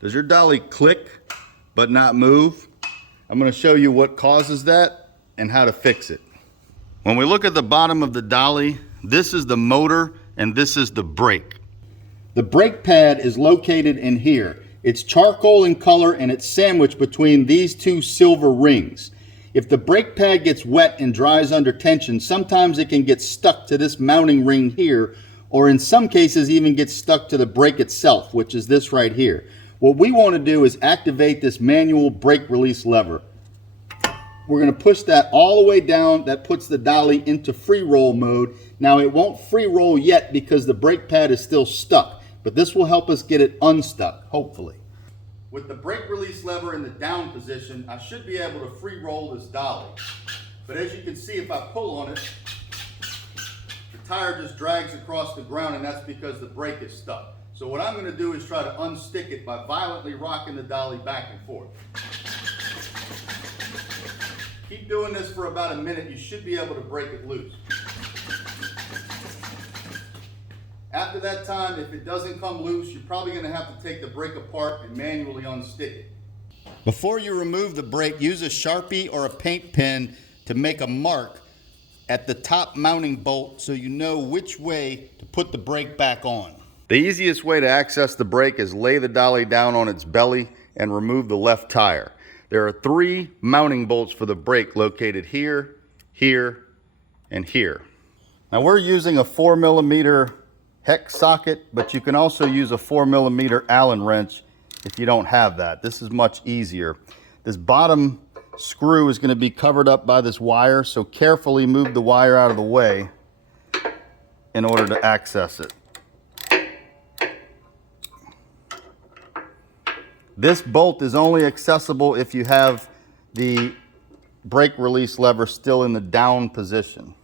Does your dolly click but not move? I'm going to show you what causes that and how to fix it. When we look at the bottom of the dolly, this is the motor and this is the brake. The brake pad is located in here. It's charcoal in color and it's sandwiched between these two silver rings. If the brake pad gets wet and dries under tension, sometimes it can get stuck to this mounting ring here, or in some cases even get stuck to the brake itself, which is this right here. What we want to do is activate this manual brake release lever. We're going to push that all the way down. That puts the dolly into free roll mode. Now it won't free roll yet because the brake pad is still stuck, but this will help us get it unstuck, hopefully. With the brake release lever in the down position, I should be able to free roll this dolly. But as you can see, if I pull on it, the tire just drags across the ground, and that's because the brake is stuck. So what I'm going to do is try to unstick it by violently rocking the dolly back and forth. Keep doing this for about a minute. You should be able to break it loose. After that time, if it doesn't come loose, you're probably going to have to take the brake apart and manually unstick it. Before you remove the brake, use a Sharpie or a paint pen to make a mark at the top mounting bolt so you know which way to put the brake back on. The easiest way to access the brake is lay the dolly down on its belly and remove the left tire. There are 3 mounting bolts for the brake located here, here, and here. Now we're using a 4mm hex socket, but you can also use a 4mm Allen wrench if you don't have that. This is much easier. This bottom screw is going to be covered up by this wire, so carefully move the wire out of the way in order to access it. This bolt is only accessible if you have the brake release lever still in the down position.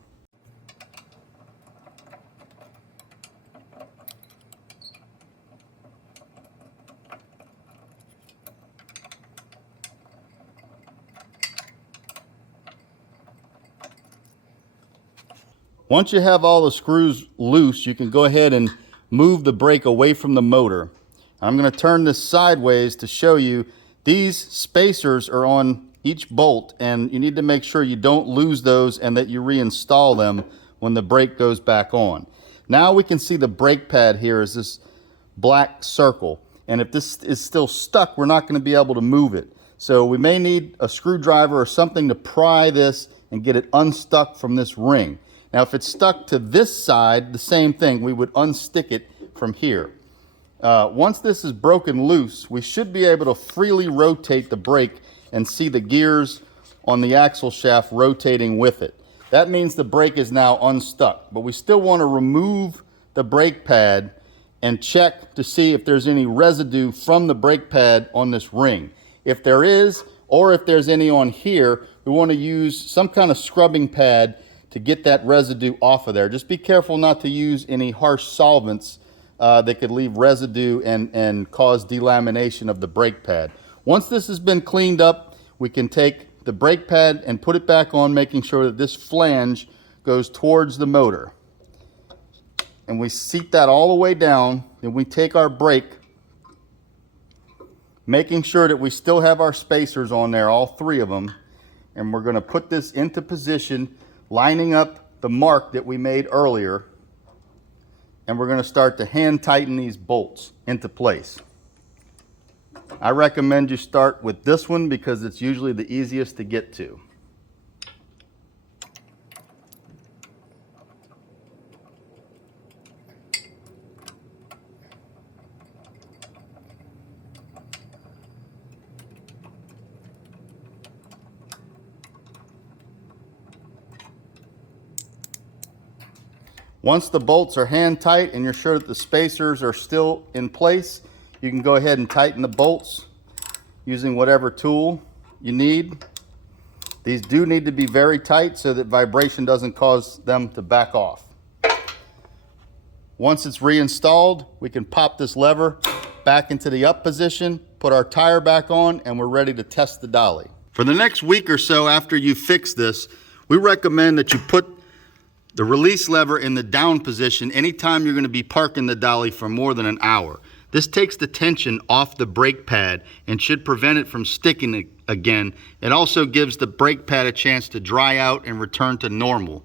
Once you have all the screws loose, you can go ahead and move the brake away from the motor. I'm going to turn this sideways to show you these spacers are on each bolt, and you need to make sure you don't lose those and that you reinstall them when the brake goes back on. Now we can see the brake pad here is this black circle, and if this is still stuck, we're not going to be able to move it. So we may need a screwdriver or something to pry this and get it unstuck from this ring. Now if it's stuck to this side, the same thing, we would unstick it from here. Once this is broken loose, we should be able to freely rotate the brake and see the gears on the axle shaft rotating with it. That means the brake is now unstuck, but we still want to remove the brake pad and check to see if there's any residue from the brake pad on this ring. If there is, or if there's any on here, we want to use some kind of scrubbing pad to get that residue off of there. Just be careful not to use any harsh solvents that could leave residue and cause delamination of the brake pad. Once this has been cleaned up, we can take the brake pad and put it back on, making sure that this flange goes towards the motor. And we seat that all the way down. Then we take our brake, making sure that we still have our spacers on there, all 3 of them. And we're going to put this into position, lining up the mark that we made earlier. And we're going to start to hand tighten these bolts into place. I recommend you start with this one because it's usually the easiest to get to. Once the bolts are hand tight and you're sure that the spacers are still in place, you can go ahead and tighten the bolts using whatever tool you need. These do need to be very tight so that vibration doesn't cause them to back off. Once it's reinstalled, we can pop this lever back into the up position, put our tire back on, and we're ready to test the dolly. For the next week or so after you fix this, we recommend that you put the release lever in the down position anytime you're going to be parking the dolly for more than an hour. This takes the tension off the brake pad and should prevent it from sticking again. It also gives the brake pad a chance to dry out and return to normal.